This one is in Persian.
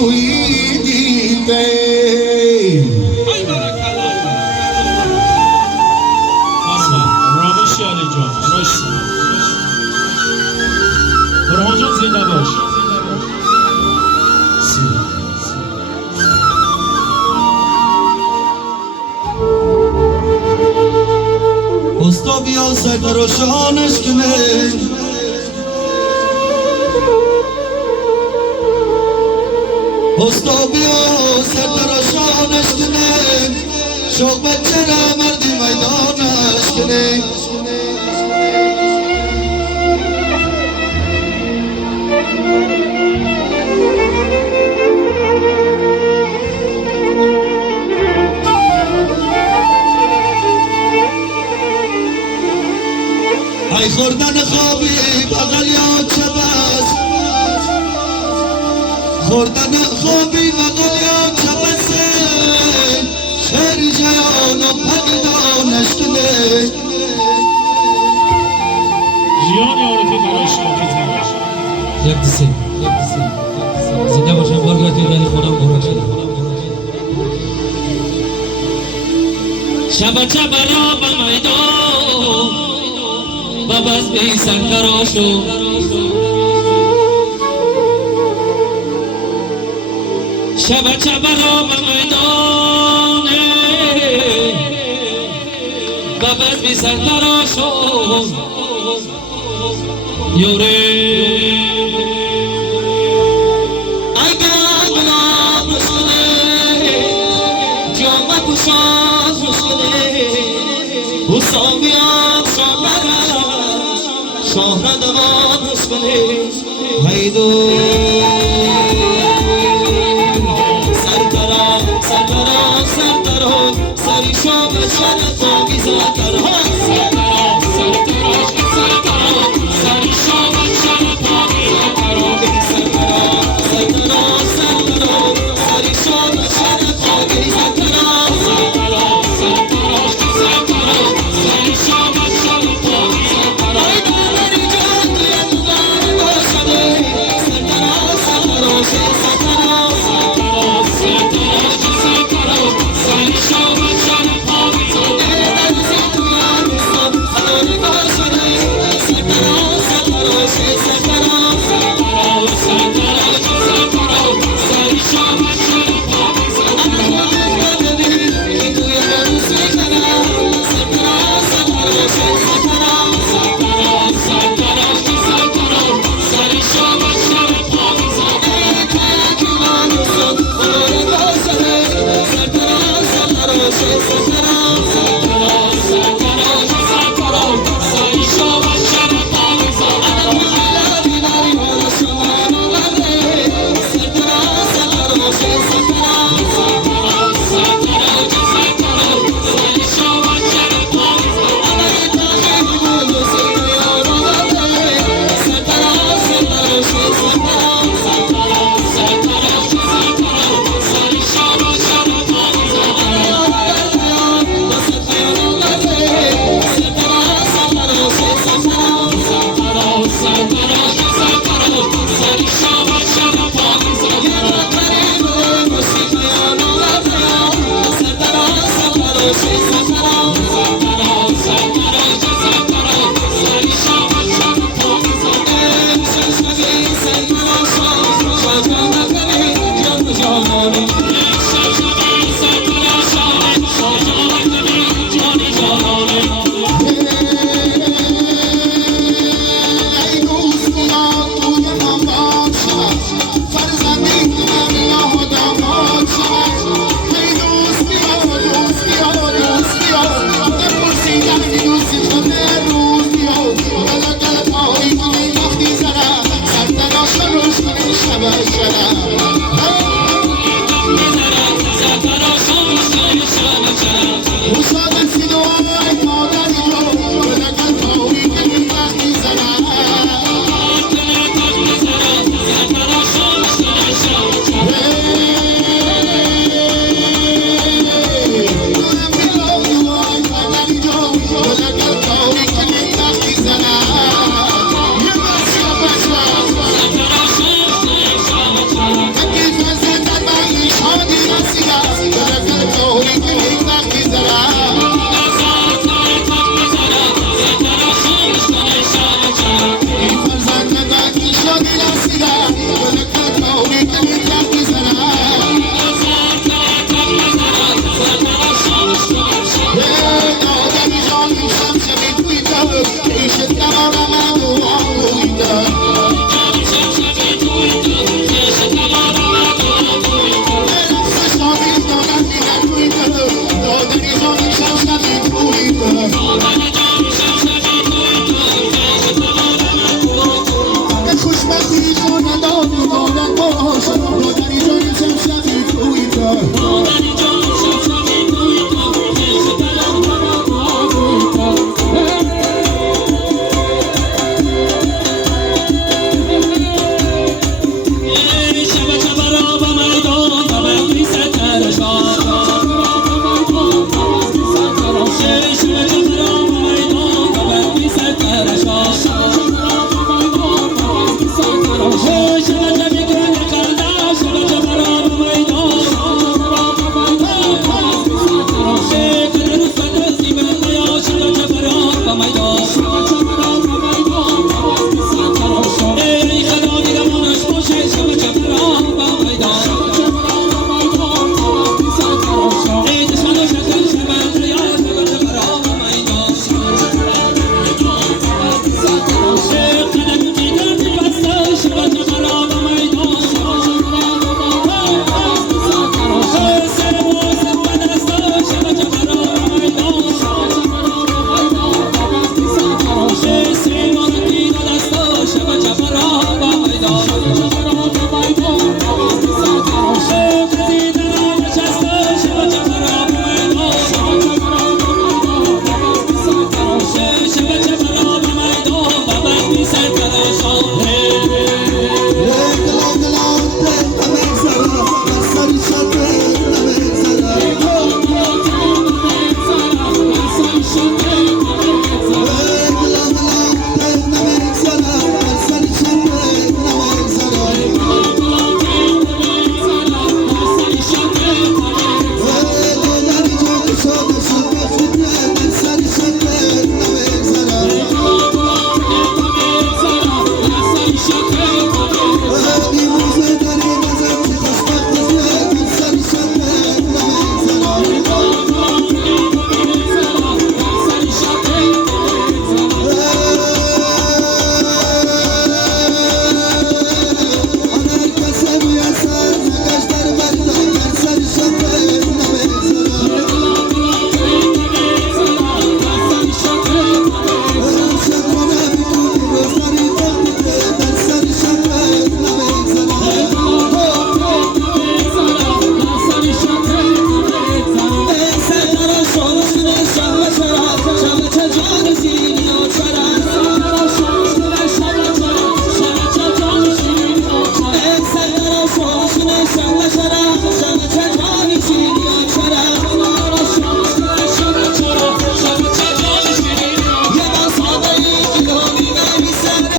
روی دیده رامش علی جان برهان جان زنده باش استا بیا سکر و شانش کنه استا بیا سکر و شانش کنه شوق بچه را مردی میدانش کنه ای خوردن خوابی بغل یا چه بس خوردن خوابی بغل یا چه بسه شهر جیان و پدیدانش کنه جیان عارفی برای شاکی زنش یک دیسی زنده باشم برگردی ولی خودم برو شده شب شب را به میدان باباز بی سنگراشو شب شب را به میدان باباز بی سنگراشو یوره شهر دوام اسکنه هیدو سرترا سری شام شرط و بیزاترا سری شام شرط و بیزاترا سری شام شرط و بیزاترا